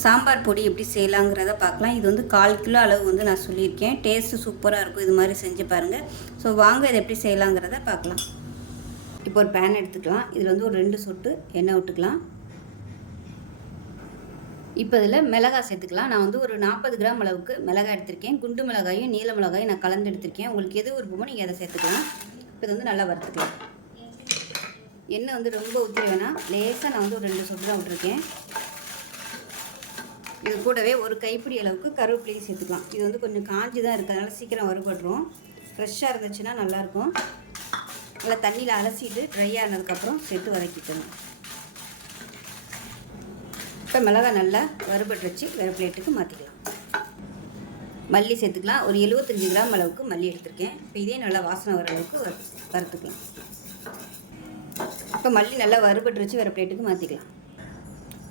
சாம்பார் பொடி எப்படி செய்யலாங்கிறத பார்க்கலாம். இது வந்து கால் கிலோ அளவு வந்து நான் சொல்லியிருக்கேன். டேஸ்ட்டு சூப்பராக இருக்கும். இது மாதிரி செஞ்சு பாருங்கள் ஸோ வாங்க இதை எப்படி செய்யலாங்கிறத பார்க்கலாம். இப்போ ஒரு பேன் எடுத்துக்கலாம். இதில் வந்து ஒரு ரெண்டு சொட்டு எண்ணெய் விட்டுக்கலாம். இப்போ இதில் மிளகாய் சேர்த்துக்கலாம். நான் வந்து ஒரு நாற்பது கிராம் அளவுக்கு மிளகாய் எடுத்திருக்கேன். குண்டு மிளகாயும் நீல மிளகாயும் நான் கலந்து எடுத்திருக்கேன். உங்களுக்கு எது விருப்பமோ நீங்கள் அதை சேர்த்துக்கலாம். இப்போ இது வந்து நல்லா வறுத்துக்கலாம். எண்ணெய் வந்து ரொம்ப ஊற்றி வேணாம். லேசாக நான் வந்து ஒரு ரெண்டு சொட்டு தான் விட்டுருக்கேன். இது கூடவே ஒரு கைப்பிடி அளவுக்கு கருவேப்பிலையும் சேர்த்துக்கலாம். இது வந்து கொஞ்சம் காஞ்சி தான் இருக்குது அதனால் சீக்கிரம் வறுபட்டுரும். ஃப்ரெஷ்ஷாக இருந்துச்சுன்னா நல்லாயிருக்கும். நல்லா தண்ணியில் அலசிட்டு ட்ரை ஆனதுக்கப்புறம் சேர்த்து வதக்கிக்கணும். இப்போ மிளகாய் நல்லா வறுபட்டு வச்சு வேறு பிளேட்டுக்கு மாற்றிக்கலாம் மல்லி சேர்த்துக்கலாம். ஒரு எழுபத்தஞ்சி கிராம் அளவுக்கு மல்லி எடுத்திருக்கேன். இப்போ இதே நல்லா வாசனை வர அளவுக்கு வறுத்துக்கலாம். இப்போ மல்லி நல்லா வறுபட்டு வச்சு வேறு பிளேட்டுக்கு மாற்றிக்கலாம்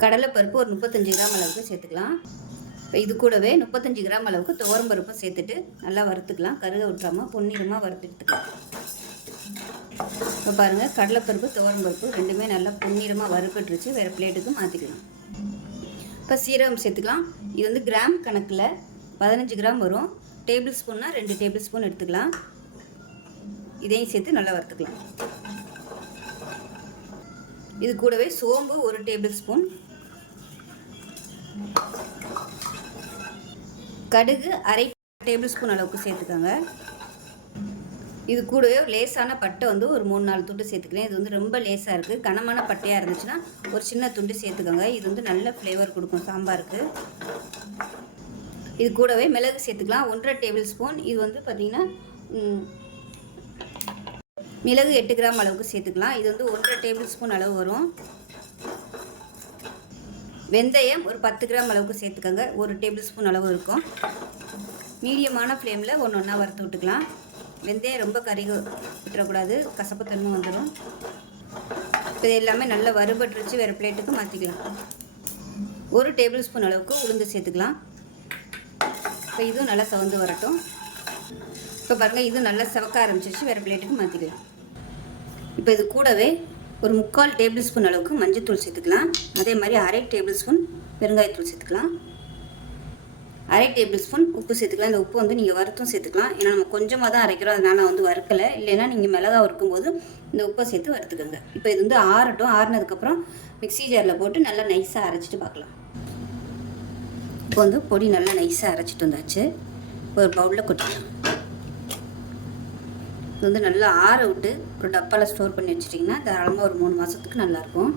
கடலைப்பருப்பு ஒரு முப்பத்தஞ்சு கிராம் அளவுக்கு சேர்த்துக்கலாம். இப்போ இது கூடவே முப்பத்தஞ்சு கிராம் அளவுக்கு துவரம் பருப்பும் சேர்த்துட்டு நல்லா வறுத்துக்கலாம். கருக விட்டுறாமல் பொன்னிறமாக வறுத்து எடுத்துக்கலாம். இப்போ பாருங்கள் கடலைப்பருப்பு துவரம் பருப்பு ரெண்டுமே நல்லா பொன்னிறமாக வறுப்பட்டுருச்சு வேறு பிளேட்டுக்கு மாற்றிக்கலாம் இப்போ சீரகம் சேர்த்துக்கலாம். இது வந்து கிராம் கணக்கில் பதினஞ்சு கிராம் வரும். டேபிள் ஸ்பூன்னா ரெண்டு டேபிள் ஸ்பூன் எடுத்துக்கலாம். இதையும் சேர்த்து நல்லா வறுத்துக்கலாம். இது கூடவே சோம்பு ஒரு டேபிள் ஸ்பூன். கடுகு அரை டேபிள் ஸ்பூன் அளவுக்கு சேர்த்துக்கோங்க. இது கூடவே லேசான பட்டை வந்து ஒரு மூணு நாலு துண்டு சேர்த்துக்கிறேன் இது வந்து ரொம்ப லேசாக இருக்குது கனமான பட்டையாக இருந்துச்சுன்னா ஒரு சின்ன துண்டு சேர்த்துக்கோங்க. இது வந்து நல்ல ஃப்ளேவர் கொடுக்கும் சாம்பாருக்கு. இது கூடவே மிளகு சேர்த்துக்கலாம். ஒன்றரை டேபிள் ஸ்பூன். இது வந்து பார்த்திங்கன்னா மிளகு எட்டு கிராம் அளவுக்கு சேர்த்துக்கலாம். இது வந்து ஒன்றரை டேபிள் ஸ்பூன் அளவு வரும். வெந்தயம் ஒரு பத்து கிராம் அளவுக்கு சேர்த்துக்கோங்க. ஒரு டேபிள் ஸ்பூன் அளவு இருக்கும். மீடியமான ஃப்ளேமில் ஒன்று ஒன்றா வறுத்து விட்டுக்கலாம். வெந்தயம் ரொம்ப கருக விட்டுறக்கூடாது. கசப்புத்தன்மை வந்துடும் இப்போ இது எல்லாமே நல்லா வறுபட்டுருச்சு. வேறு பிளேட்டுக்கு மாற்றிக்கலாம் ஒரு டேபிள் ஸ்பூன் அளவுக்கு உளுந்து சேர்த்துக்கலாம். இப்போ இதுவும் நல்லா சவந்து வரட்டும். இப்போ பாருங்கள் இது நல்லா செவக்க ஆரம்பிச்சிருச்சு. வேறு பிளேட்டுக்கு மாற்றிக்கலாம் இப்போ இது கூடவே ஒரு முக்கால் டேபிள் ஸ்பூன் அளவுக்கு மஞ்சத்தூள் சேர்த்துக்கலாம். அதே மாதிரி அரை டேபிள் ஸ்பூன் பெருங்காயத்தூள் சேர்த்துக்கலாம். அரை டேபிள் ஸ்பூன் உப்பு சேர்த்துக்கலாம். இந்த உப்பு வந்து நீங்கள் வறுத்தும் சேர்த்துக்கலாம். ஏன்னா நம்ம கொஞ்சமாக தான் அரைக்கிறோம். அதனால் நான் வந்து வறுக்கலை. இல்லைன்னா நீங்கள் மிளகா வறுக்கும்போது இந்த உப்பை சேர்த்து வறுத்துக்கோங்க. இப்போ இது வந்து ஆறட்டும். ஆறினதுக்கப்புறம் மிக்ஸி ஜாரில் போட்டு நல்லா நைஸாக அரைச்சிட்டு பார்க்கலாம். இப்போ வந்து பொடி நல்லா நைஸாக அரைச்சிட்டு வந்தாச்சு. ஒரு பவுலில் கொட்டிக்கலாம். இது வந்து நல்லா ஆற விட்டு ஒரு டப்பாவில் ஸ்டோர் பண்ணி வச்சிட்டிங்கன்னா தாராளமாக ஒரு மூணு மாதத்துக்கு நல்லாயிருக்கும்.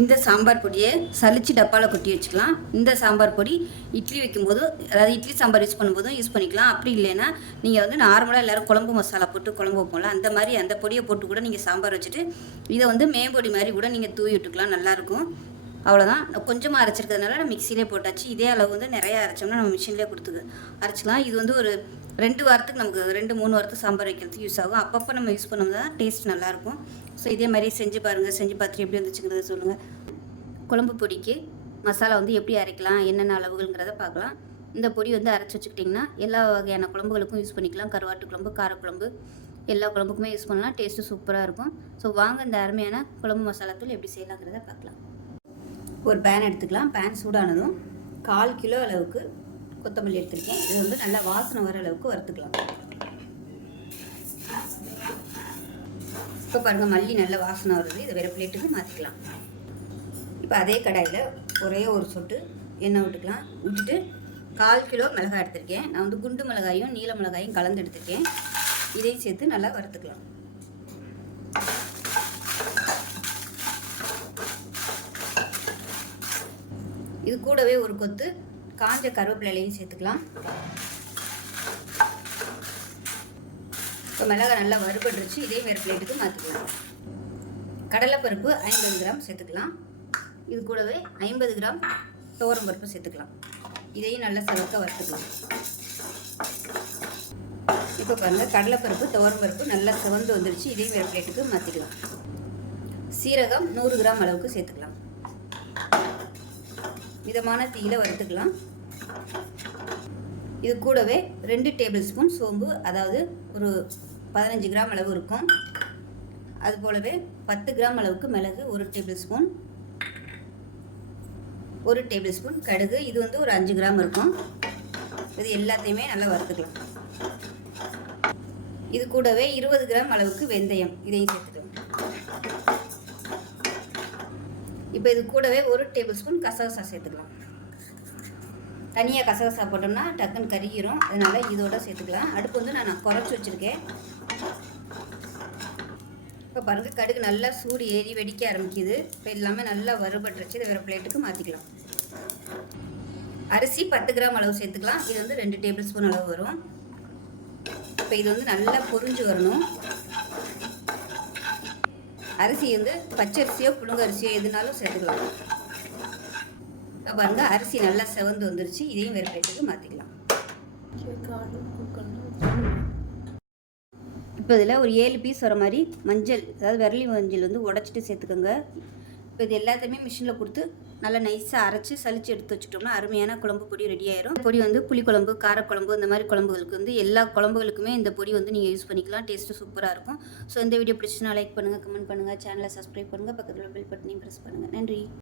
இந்த சாம்பார் பொடியை சளிச்சு டப்பாவில் கொட்டி வச்சுக்கலாம். இந்த சாம்பார் பொடி இட்லி வைக்கும்போது அதாவது இட்லி சாம்பார் யூஸ் பண்ணும்போதும் யூஸ் பண்ணிக்கலாம். அப்படி இல்லைன்னா நீங்கள் வந்து நார்மலாக எல்லோரும் குழம்பு மசாலா போட்டு குழம்பு வைப்போம்ல அந்த மாதிரி அந்த பொடியை போட்டு கூட நீங்கள் சாம்பார் வச்சுட்டு இதை வந்து மேம்பொடி மாதிரி கூட நீங்கள் தூவி விட்டுக்கலாம். நல்லாயிருக்கும். அவ்வளோதான் கொஞ்சமாக அரைச்சிருக்கிறதுனால நான் மிக்சிலே போட்டாச்சு. இதே அளவு வந்து நிறையா அரைச்சோம்னா நம்ம மிஷின்லேயே கொடுத்துக்கு அரைச்சிக்கலாம். இது வந்து ஒரு ரெண்டு வாரத்துக்கு நமக்கு ரெண்டு மூணு வாரத்துக்கு சாம்பார் வைக்கிறதுக்கு யூஸ் ஆகும். அப்பப்போ நம்ம யூஸ் பண்ணோம்னா தான் டேஸ்ட் நல்லாயிருக்கும். ஸோ இதே மாதிரி செஞ்சு பாருங்கள் செஞ்சு பார்த்துட்டு எப்படி வந்துச்சுங்கிறத சொல்லுங்கள் குழம்பு பொடிக்கு மசாலா வந்து எப்படி அரைக்கலாம்? என்னென்ன அளவுகள்ங்கிறத பார்க்கலாம். இந்த பொடி வந்து அரைச்சி வச்சுக்கிட்டிங்கன்னா எல்லா வகையான குழம்புகளுக்கும் யூஸ் பண்ணிக்கலாம். கருவாட்டு குழம்பு காரக்குழம்பு எல்லா குழம்புக்குமே யூஸ் பண்ணலாம். டேஸ்ட்டு சூப்பராக இருக்கும். ஸோ வாங்க இந்த அருமையான குழம்பு மசாலா தூள் எப்படி செய்யலாங்கிறத பார்க்கலாம். ஒரு பேன் எடுத்துக்கலாம். பேன் சூடானதும் கால் கிலோ அளவுக்கு கொத்தமல்லி எடுத்துருக்கேன். இது வந்து நல்லா வாசனை வர அளவுக்கு வறுத்துக்கலாம். இப்போ பாருங்கள் மல்லி நல்ல வாசனை வருது. இதை வேறு பிளேட்டுக்கு மாற்றிக்கலாம் இப்போ அதே கடாயில் ஒரே ஒரு சொட்டு எண்ணெய் விட்டுக்கலாம். விட்டுட்டு கால் கிலோ மிளகாய் எடுத்திருக்கேன். நான் வந்து குண்டு மிளகாயும் நீல மிளகாயும் கலந்து எடுத்துருக்கேன். இதையும் சேர்த்து நல்லா வறுத்துக்கலாம். இது கூடவே ஒரு கொத்து காஞ்ச கருவேப்பிலையும் சேர்த்துக்கலாம். இப்போ மிளகாய் நல்லா வறுபட்டுருச்சு இதே வேறு பிளேட்டுக்கு மாற்றிக்கலாம் கடலைப்பருப்பு ஐம்பது கிராம் சேர்த்துக்கலாம். இது கூடவே ஐம்பது கிராம் துவரம் பருப்பு சேர்த்துக்கலாம். இதையும் நல்லா செவக்க வறுத்துக்கலாம். இப்போ பாருங்கள் கடலைப்பருப்பு துவரம் பருப்பு நல்லா சிவந்து வந்துருச்சு இதையும் வேறு பிளேட்டுக்கு மாற்றிக்கலாம் சீரகம் நூறு கிராம் அளவுக்கு சேர்த்துக்கலாம். மிதமான தீயில வறுத்துக்கலாம். இது கூடவே ரெண்டு டேபிள் ஸ்பூன் சோம்பு அதாவது ஒரு பதினஞ்சு கிராம் அளவு இருக்கும். அது போலவே பத்து கிராம் அளவுக்கு மிளகு ஒரு டேபிள் ஸ்பூன். ஒரு டேபிள் ஸ்பூன் கடுகு இது வந்து ஒரு அஞ்சு கிராம் இருக்கும். இது எல்லாத்தையுமே நல்லா வறுத்துக்கலாம். இது கூடவே இருபது கிராம் அளவுக்கு வெந்தயம் இதையும் சேர்த்துக்கலாம். இப்போ இது கூடவே ஒரு டேபிள் ஸ்பூன் கசகசா சேர்த்துக்கலாம். தனியாக கசகசா போட்டோம்னா டக்குன்னு கருகிரும். அதனால் இதோட சேர்த்துக்கலாம். அடுப்பு வந்து நான் குறைச்சி வச்சுருக்கேன். இப்போ பாருங்கள் கடுகு நல்லா சூடு ஏறி வெடிக்க ஆரம்பிக்குது. இப்போ எல்லாமே நல்லா வறுபட்டுருச்சு. இதை வேறு பிளேட்டுக்கு மாற்றிக்கலாம் அரிசி பத்து கிராம் அளவு சேர்த்துக்கலாம். இது வந்து ரெண்டு டேபிள் ஸ்பூன் அளவு வரும். இப்போ இது வந்து நல்லா பொரிஞ்சு வரணும். அரிசி வந்து பச்சரிசியோ புழுங்கரிசியோ எதுனாலும் சேர்த்துக்கலாம். இப்போ பாருங்க அரிசி நல்லா செவந்து வந்துருச்சு. இதையும் வேறு பிளேட்டுக்கு மாற்றிக்கலாம் இப்போ இதில் ஒரு ஏழு பீஸ் வர மாதிரி மஞ்சள் அதாவது விரலி மஞ்சள் வந்து உடச்சிட்டு சேர்த்துக்கோங்க. இப்போ இது எல்லாத்தையுமே மிஷினில் கொடுத்து நல்லா நைஸாக அரைச்சி சளிச்சு எடுத்து வச்சுட்டோம்னா அருமையான குழம்பு பொடி ரெடி ஆயிரும். பொடி வந்து புளிக்குழம்பு காரக்குழம்பு இந்த மாதிரி குழம்புகளுக்கு வந்து எல்லா குழம்புகளுக்குமே இந்த பொடி வந்து நீங்கள் யூஸ் பண்ணிக்கலாம். டேஸ்ட்டு சூப்பராக இருக்கும். ஸோ இந்த வீடியோ பிடிச்சினா லைக் பண்ணுங்கள் கமெண்ட் பண்ணுங்கள் சேனலை சப்ஸ்கிரைப் பண்ணுங்கள் பக்கத்தில் பெல் பட்டனையும் ப்ரெஸ் பண்ணுங்கள் நன்றி.